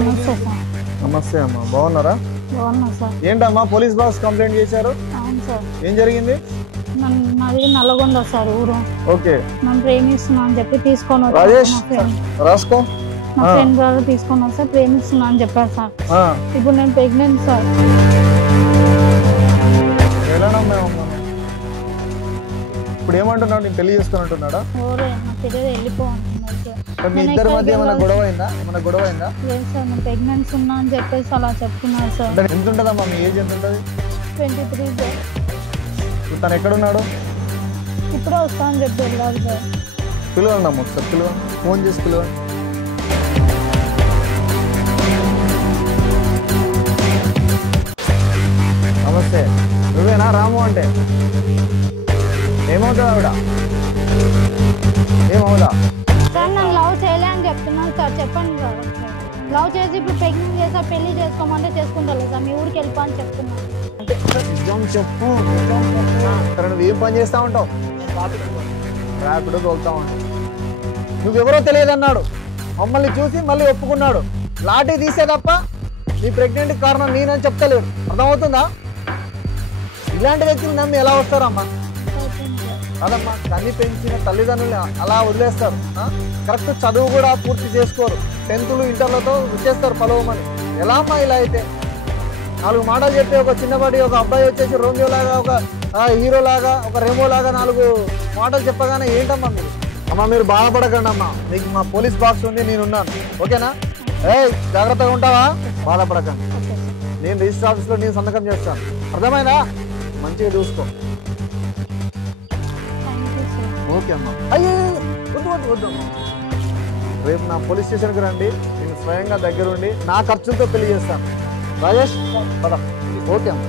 నమస్తే సార్. నమస్తే అమ్మా, బాగున్నారా? బాగున్నా సార్. ఏంటమ్మా పోలీస్ బాక్స్ కంప్లైంట్ చేశారు? అవును సార్. ఏం జరిగింది? నాది నల్లగొండ సార్ ఊరు. ఓకే. నన్ను ప్రేమిస్తున్నా అని చెప్పి తీసుకొని రాజేష్ రాసుకో. మా ఫ్రెండ్ గారు తీసుకొని వస్తే ప్రేమిస్తున్నా అని చెప్పారు సార్. ఇప్పుడు నేను ప్రెగ్నెంట్ సార్. ఇప్పుడు ఏమంటున్నాడు? నేను పెళ్లి చేసుకుని అంటున్నాడా? ఓరే నాకు తెలియదు, వెళ్ళిపోతున్నాడు. మీ ఇద్దరి మధ్య ఏమైనా గొడవ అయిందా? ఏమైనా గొడవ అయిందా? లేదు సార్, నేను ప్రెగ్నెన్సీ ఉన్నా అని చెప్పేసి అలా చెప్తున్నారు సార్. అంటే ఎంత ఉంటుందమ్మా మీ ఏజ్? ఎంత ఉంటుంది? 23 సార్. తను ఎక్కడున్నాడు? ఇప్పుడే వస్తా అని చెప్పి వెళ్ళాలి సార్. పిలవండి అమ్మ, ఒకసారి పిలవండి, ఫోన్ చేసి పిలవండి. నమస్తే, నువ్వేనా రాము? అంటే ఏమవుతుంది ఆవిడ? ఏమవుదా సార్? నన్ను లవ్ చేయలే అని చెప్తున్నాను సార్. చెప్పండి సార్. లవ్ చేసి ఇప్పుడు ప్రెగ్నెంట్ చేసా, పెళ్లి చేసుకోమంటే చేసుకుంటారు సార్. మీ ఊరికి వెళ్ళిపో అని చెప్తున్నాను. అంటే నిజం చెప్పు. నువ్వు ఏం పని చేస్తా ఉంటావు? ర్యాపిడో తోలుతా ఉంటావు. నువ్వెవరో తెలియదు అన్నాడు, మమ్మల్ని చూసి మళ్ళీ ఒప్పుకున్నాడు. లాఠీ తీసే తప్ప నీ ప్రెగ్నెంట్ కారణం నేనని చెప్తలేడు. అర్థమవుతుందా? ఇలాంటి వ్యక్తులు నమ్మి ఎలా వస్తారమ్మా? అదమ్మా, కన్ని పెంచిన తల్లిదండ్రులు అలా వదిలేస్తారు. కరెక్ట్ చదువు కూడా పూర్తి చేసుకోరు, 10th ఇంటర్లతో వచ్చేస్తారు పలవమని. ఎలా అమ్మా ఇలా అయితే? 4 మాటలు చెప్పి ఒక చిన్నపాటి ఒక అబ్బాయి వచ్చేసి రోమియో లాగా, ఒక హీరో లాగా, ఒక రెమో లాగా 4 మాటలు చెప్పగానే ఏంటమ్మా మీరు? అమ్మా మీరు బాధపడకండి అమ్మా, మీకు మా పోలీస్ బాక్స్ ఉంది, నేనున్నాను. ఓకేనా? జాగ్రత్తగా ఉంటావా? బాధపడకండి. నేను రిజిస్టర్ ఆఫీస్లో నేను సంతకం చేస్తాను. అర్థమైనా? మంచిగా చూసుకో. ఓకే అమ్మా. అయ్యో వద్దు వద్దు వద్దమ్మా. రేపు నా పోలీస్ స్టేషన్కి రండి, నేను స్వయంగా దగ్గరుండి నా ఖర్చులతో పెళ్లి చేస్తాను. రాజేష్ పద. ఓకే అమ్మా.